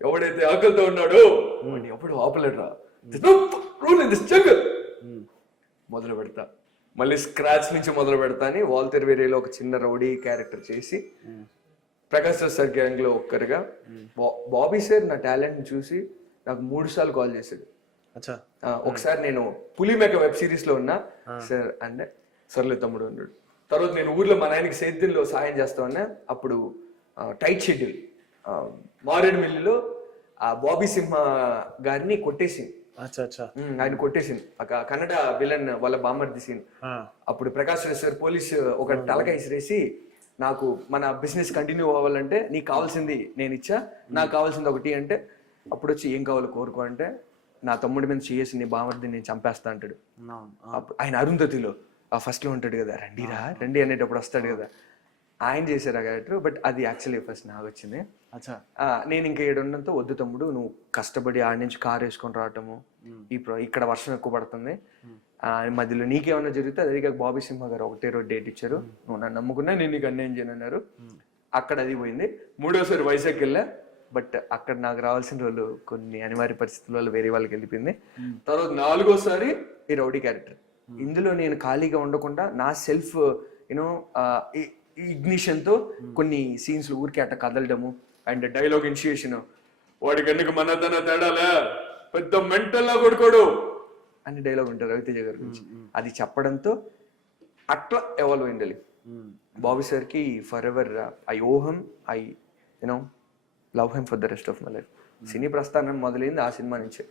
ఎవడైతే ఆకలితో ఉన్నాడో వాడిని ఎప్పుడు ఆపలేడురా, రూల్ ఇన్ దిస్ జంగల్ మొదలు పెడతా. మళ్ళీ స్క్రాచ్ నుంచి మొదలు పెడతా అని వాల్తెర్ వేరేలో ఒక చిన్న రౌడీ క్యారెక్టర్ చేసి ప్రకాష్ రాజ్ సార్ గ్యాంగ్ లో ఒక్కరిగా. బాబీ సార్ నా టాలెంట్ ని చూసి నాకు 3 సార్లు కాల్ చేశాడు. ఒకసారి నేను పులిమేక వెబ్ సిరీస్ లో ఉన్నా సార్ అంటే సర్లే తమ్ముడు అన్నాడు. తర్వాత నేను ఊర్లో మా నాయనకి సేద్యంలో సాయం చేస్తామన్నా, అప్పుడు టైట్ షెడ్యూల్ మారేడుమిల్లిలో ఆ బాబీ సింహ గారిని కొట్టేసింది. ఆయన కొట్టేసింది కన్నడ విలన్ వాళ్ళ బామర్ది సీన్. అప్పుడు ప్రకాష్ రాజ్ సార్ పోలీస్ ఒక తలకాయ ఇసిరేసి, నాకు మన బిజినెస్ కంటిన్యూ అవ్వాలంటే నీకు కావాల్సింది నేను ఇచ్చా, నాకు కావాల్సింది ఒకటి అంటే, అప్పుడు వచ్చి ఏం కావాలో కోరుకో అంటే, నా తమ్ముడి మీద చేసి నీ బామర్ది నేను చంపేస్తా అంటాడు. ఆయన అరుంధతిలో ఫస్ట్ లో ఉంటాడు కదా, రండిరా రండి అనేటప్పుడు వస్తాడు కదా, ఆయన చేశారు ఆ క్యారెక్టర్. బట్ అది యాక్చువల్లీ ఫస్ట్ నాకు వచ్చింది. నేను ఇంకా 7 ఉండడంతో, వద్దు తమ్ముడు నువ్వు కష్టపడి ఆడి నుంచి కారు వేసుకొని రావటము, ఇక్కడ వర్షం ఎక్కువ పడుతుంది, మధ్యలో నీకేమన్నా జరిగితే అది బాబీ సింహ గారు ఒకటే రోజు డేట్ ఇచ్చారు, నువ్వు నన్ను నమ్ముకున్నా నేను నీకు అన్యాయం చేయను అన్నారు. అక్కడ అది పోయింది. 3వసారి వైజాగ్ వెళ్ళా. బట్ అక్కడ నాకు రావాల్సిన రోజులు కొన్ని అనివార్య పరిస్థితుల వల్ల వేరే వాళ్ళకి వెళ్ళిపోయింది. తర్వాత 4వసారి ఈ రౌడీ క్యారెక్టర్. ఇందులో నేను ఖాళీగా ఉండకుండా నా సెల్ఫ్ యూనో ఇగ్నిషన్ తో కొన్ని సీన్స్ లో ఊరికే అట్ట కదలడము అండ్ డైలాగ్ ఇనిషియేషన్, వాడి కనుక మనదన తేడాలే పెద్ద మెంటల్లా కొడుకోడు అని డైలాగ్ ఉంటారు రవితేజ గారి గురించి. అది చెప్పడంతో అట్లా ఎవాల్వ్ అయింది బాబీ సార్ కి. Forever I owe him, I you know love him for the rest of my life. సినీ ప్రస్థానం మొదలైంది ఆ సినిమా నుంచే.